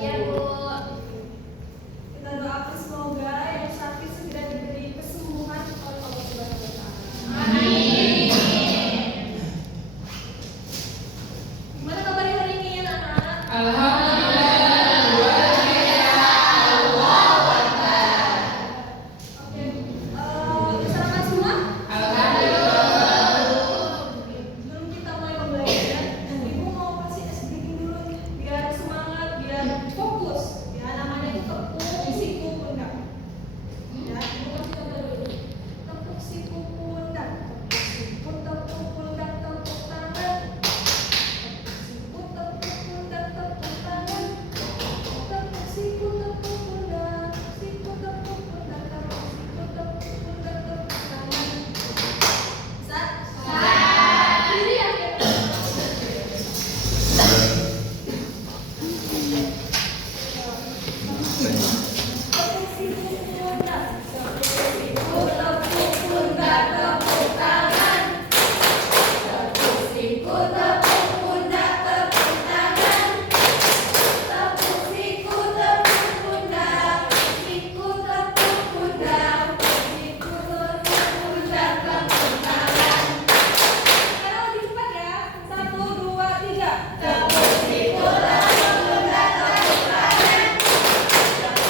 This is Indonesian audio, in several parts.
Iya, Bu. Kita doakan semoga yang sakit segera diberi kesembuhan oleh Allah Subhanahu wa Ta'ala. Amin. Gimana kabarnya hari ini ya anak-anak? Alhamdulillah. Oke, sarapan semua? Sebelum kita mulai pembelajaran, Ibu mau kasih speaking dulu nih, biar semangat, biar fokus. Ya, namanya itu tepuk siku pundak. Ya, Ibu kasih contoh dulu. Tepuk siku pundak, tepuk siku, tepuk pundak, tepuk tangan. Tepuk siku, tepuk pundak, tepuk tangan. Tepuk siku, tepuk pundak, siku, tepuk pundak, tepuk siku, tepuk pundak, tepuk tangan. Bisa? Ini ya. Tepuk siku pundak, tepuk siku, tepuk pundak, tepuk tangan. Tepuk siku, tepuk pundak, tepuk tangan. Tepuk siku, tepuk pundak, siku, tepuk pundak, siku, tepuk pundak, tepuk tangan. Sekarang lebih cepat ya. 1, 2, 3. Tepuk siku, tepuk pundak, tepuk tangan. Tepuk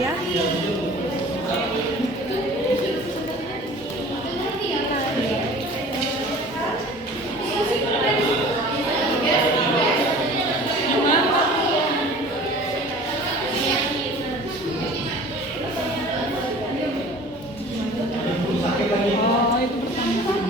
Ya. Oh, itu pertama.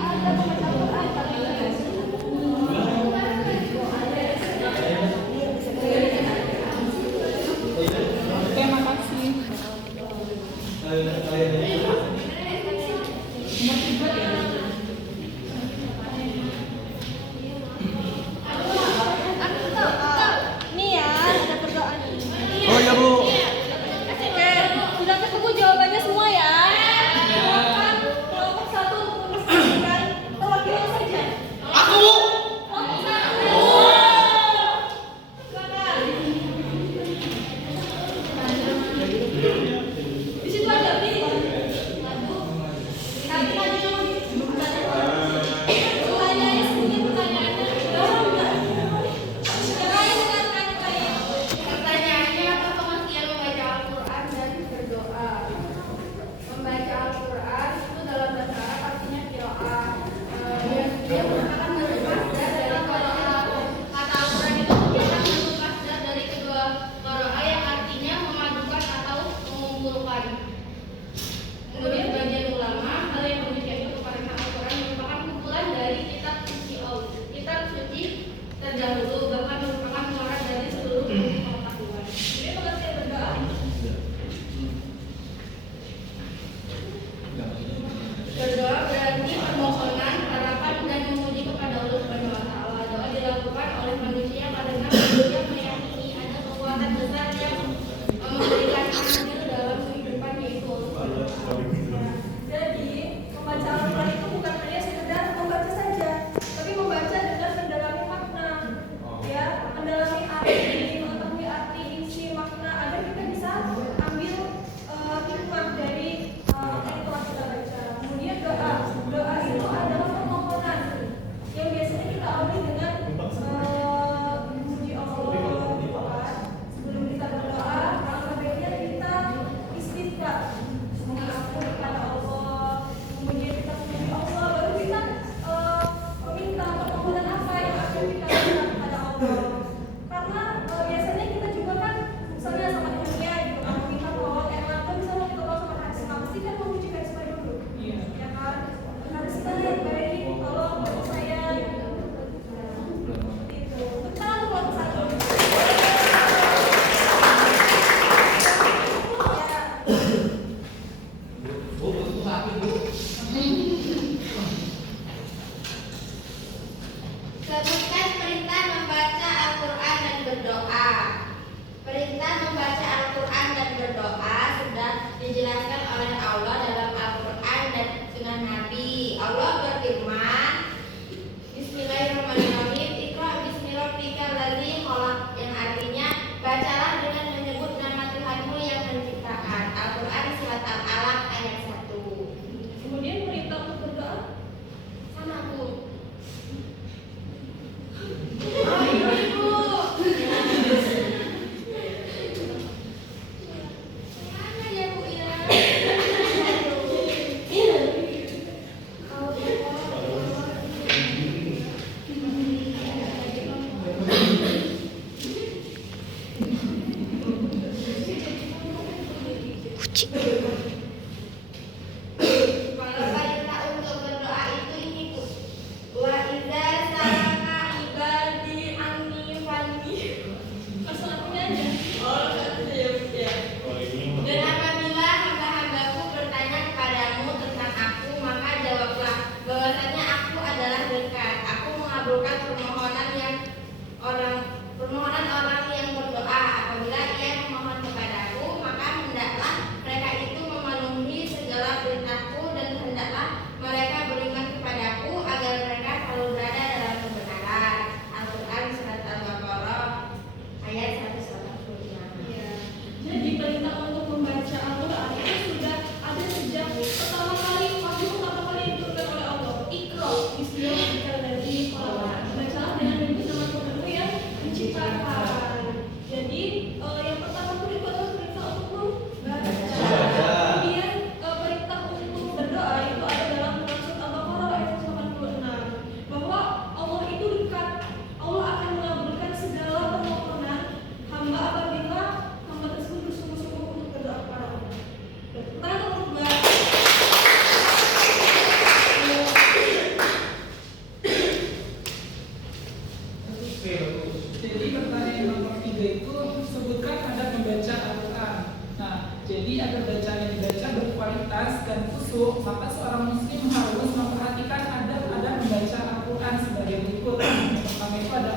khusyuk, maka seorang muslim harus memperhatikan adab-adab membaca Al-Quran sebagai berikut. Yang pertama itu ada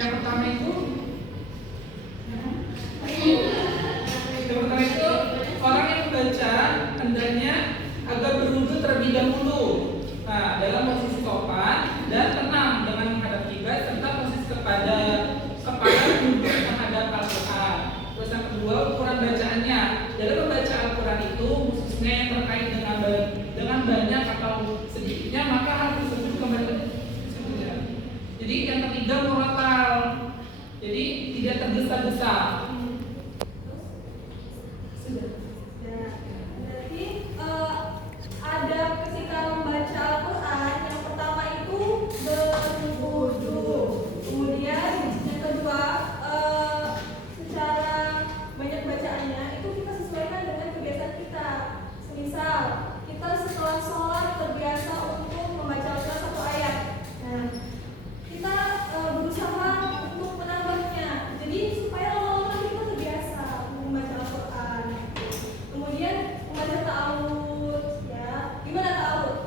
yang pertama itu orang yang membaca hendaknya agar berwudu terlebih dahulu. Nah, dalam posisi sopan dan tenang dengan menghadap kiblat serta posisi kepala tunduk menghadap Al-Quran. Terus yang kedua, ukuran bacaannya. Dalam membaca Al-Quran itu khususnya yang terkait dengan banyak atau sedikitnya, maka hal tersebut kembali. Jadi yang ketiga, murattal. Jadi tidak tergesa-gesa. Sudah. Nah, berarti ada ketika membaca Al-Quran yang pertama itu berwudu. Kemudian yang kedua secara banyak bacaannya itu kita sesuaikan dengan kebiasaan kita. Semisal kita setelah sholat terbiasa untuk membaca Al-Quran satu ayat. Nah, kita berusaha untuk menambahnya. Jadi supaya lama-lama kita terbiasa membaca Al-Quran. Kemudian membaca ta'awudz, ya. Gimana ta'awudz?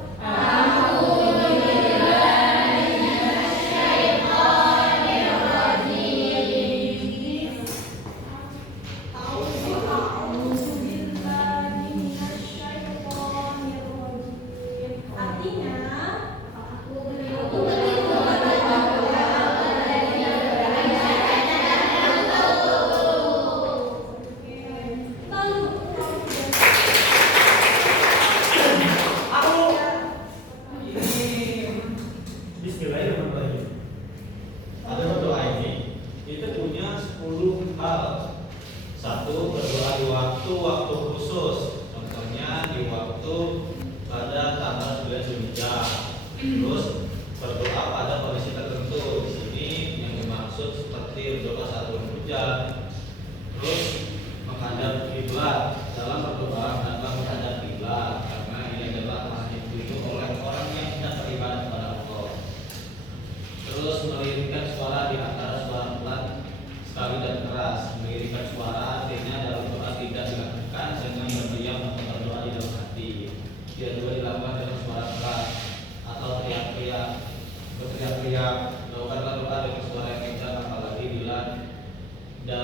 Bismillahirrahmanirrahim. Ada berdoa ini, itu punya 10 hal. Satu, berdoa di waktu khusus. Contohnya di waktu pada tanggal 9 Zulhijjah. Terus berdoa pada kondisi tertentu. Di sini yang dimaksud seperti berdoa saat turun hujan. Terus menghadap kiblat. Dalam berdoa hendaklah menghadap kiblat karena ini adalah tempat itu oleh orang yang tidak beribadah kepada Allah. Terus melirikkan suara di antara suara pelan sekali dan keras. Melirikkan suara artinya dalam doa tidak dilakukan dengan berdiam atau berdoa di dalam hati. Dia juga dilakukan dengan suara keras atau teriak-teriak. Berteriak-teriak, lakukanlah doa dengan suara yang kencang, apalagi bila ada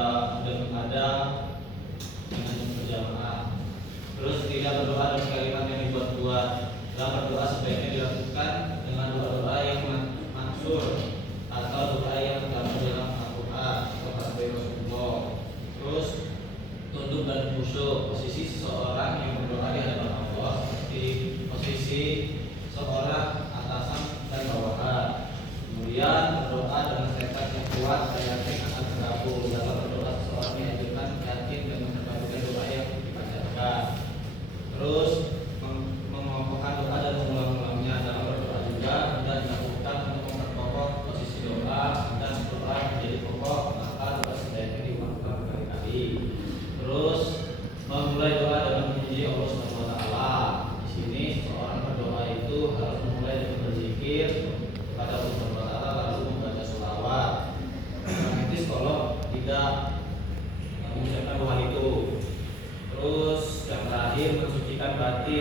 dengan berjamaah. Terus tidak berdoa dengan kalimat yang dibuat-buat. Dalam berdoa sebaiknya dilakukan dengan doa-doa yang mansur atau doa yang terdapat dalam Al-Quran atau Hadis Rasulullah. Terus tunduk dan khusyuk. Posisi seseorang yang berdoa di hadapan Allah seperti posisi seorang atasan dan bawahan. Kemudian berdoa dengan tekad yang kuat dan yakin akan terkabul. Dalam berdoa seseorang dianjurkan yakin dengan terkabulnya doa yang dipanjatkan. Terus mengokohkan doa dan mengulang-ulangnya. Dalam berdoa juga hendak dilakukan untuk memperkokoh posisi doa dan doa menjadi pokok, maka doa sebaiknya diulang-ulang berkali-kali. Terus memulai doa dengan memuji Allah Subhanahu wa taala. Di sini seorang berdoa itu harus memulai dengan berzikir kepada Allah Subhanahu wa taala lalu membaca sholawat. Nanti kalau tidak mengucapkan doa itu. Terus yang terakhir mensucikan batin.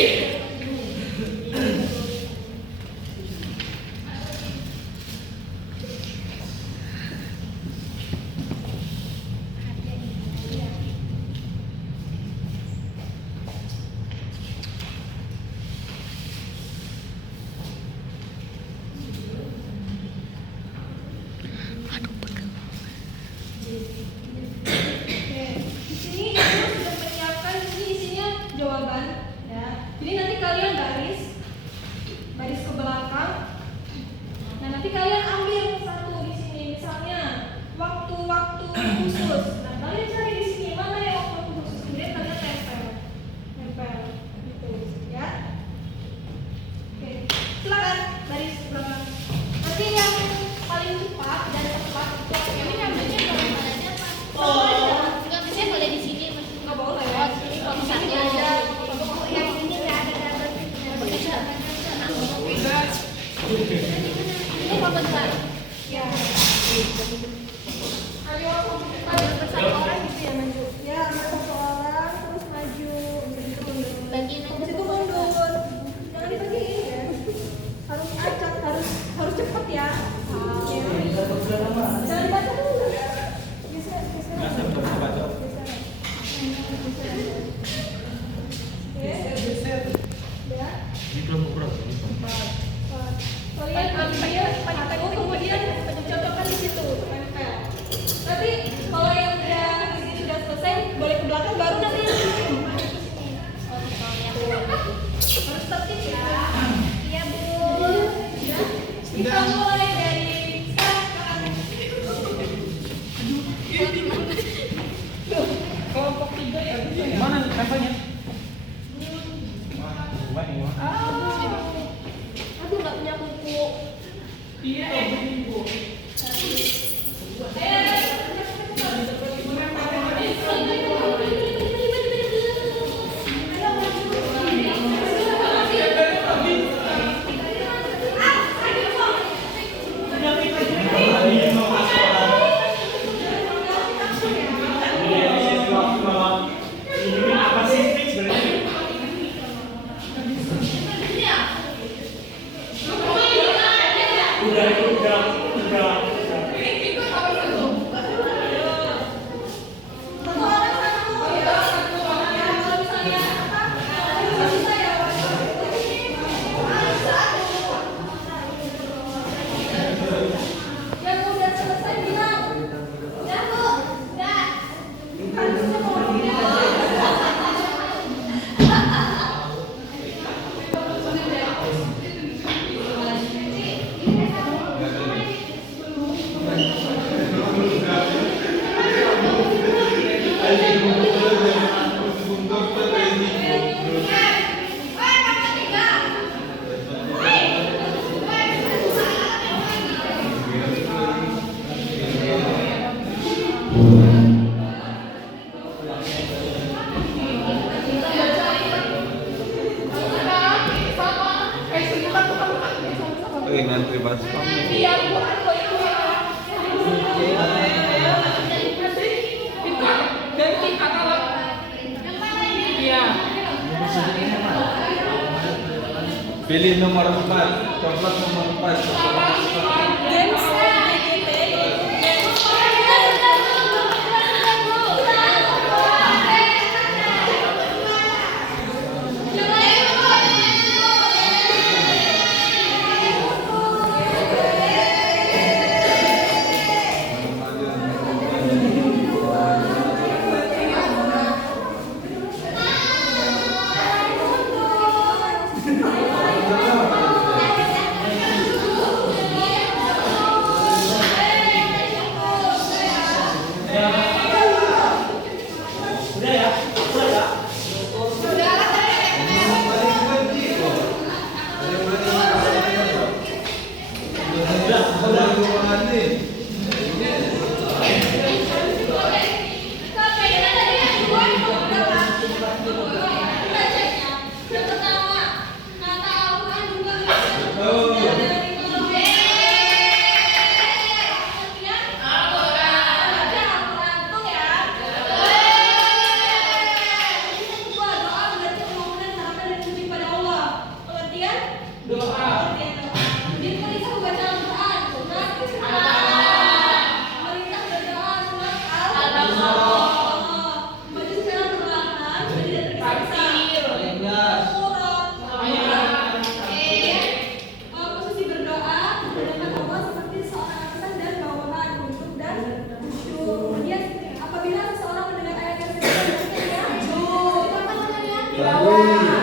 Oke, di sini ibu sudah menyiapkan, ini isinya jawaban ya. Jadi nanti kalian baris ke belakang. Nah nanti kalian ambil satu di sini, misalnya waktu-waktu khusus. Nah kalian cari di sini mana yang waktu khusus, kemudian kalian tempel, gitu ya. Oke, silakan baris ke belakang. Nanti yang paling cepat dan tepat itu Ini ngambilnya gambarannya apa? Enggak bisa boleh di sini Mas. nggak boleh. Oh, ini kalau misalnya ada yang ini nggak ada gambar. Ini apa bentar? Ya. Ayo bersatu orang gitu ya maju. Ya, satu orang terus maju. Bagian Habis itu mundur. Jangan dibagiin ya. Harus acak, harus cepat ya. Jangan dibaca dulu. Geser. Ya. Ini kelompok berapa? Kalian ambil satu, kemudian cocokkan di situ, tempel. Nanti kalau yang udah di sini sudah selesai, boleh ke belakang baru nanti yang di sini. Harus tertib ya. Iya, Bu. Ya. Kita mulai dari sekarang. Kelompok 3 ya bisa ya? Mana tempelnya? Aduh, nggak punya kuku. Iya, Bu. Satu orang satu. Ya. Kalau misalnya bisa ya. Yang udah selesai bilang. Udah Bu, udah. Harusnya mau Ngantri bus. Iya, Bu. Itu ganti katalog. Iya. Pilih nomor 4, coklat nomor 4. games Irawan.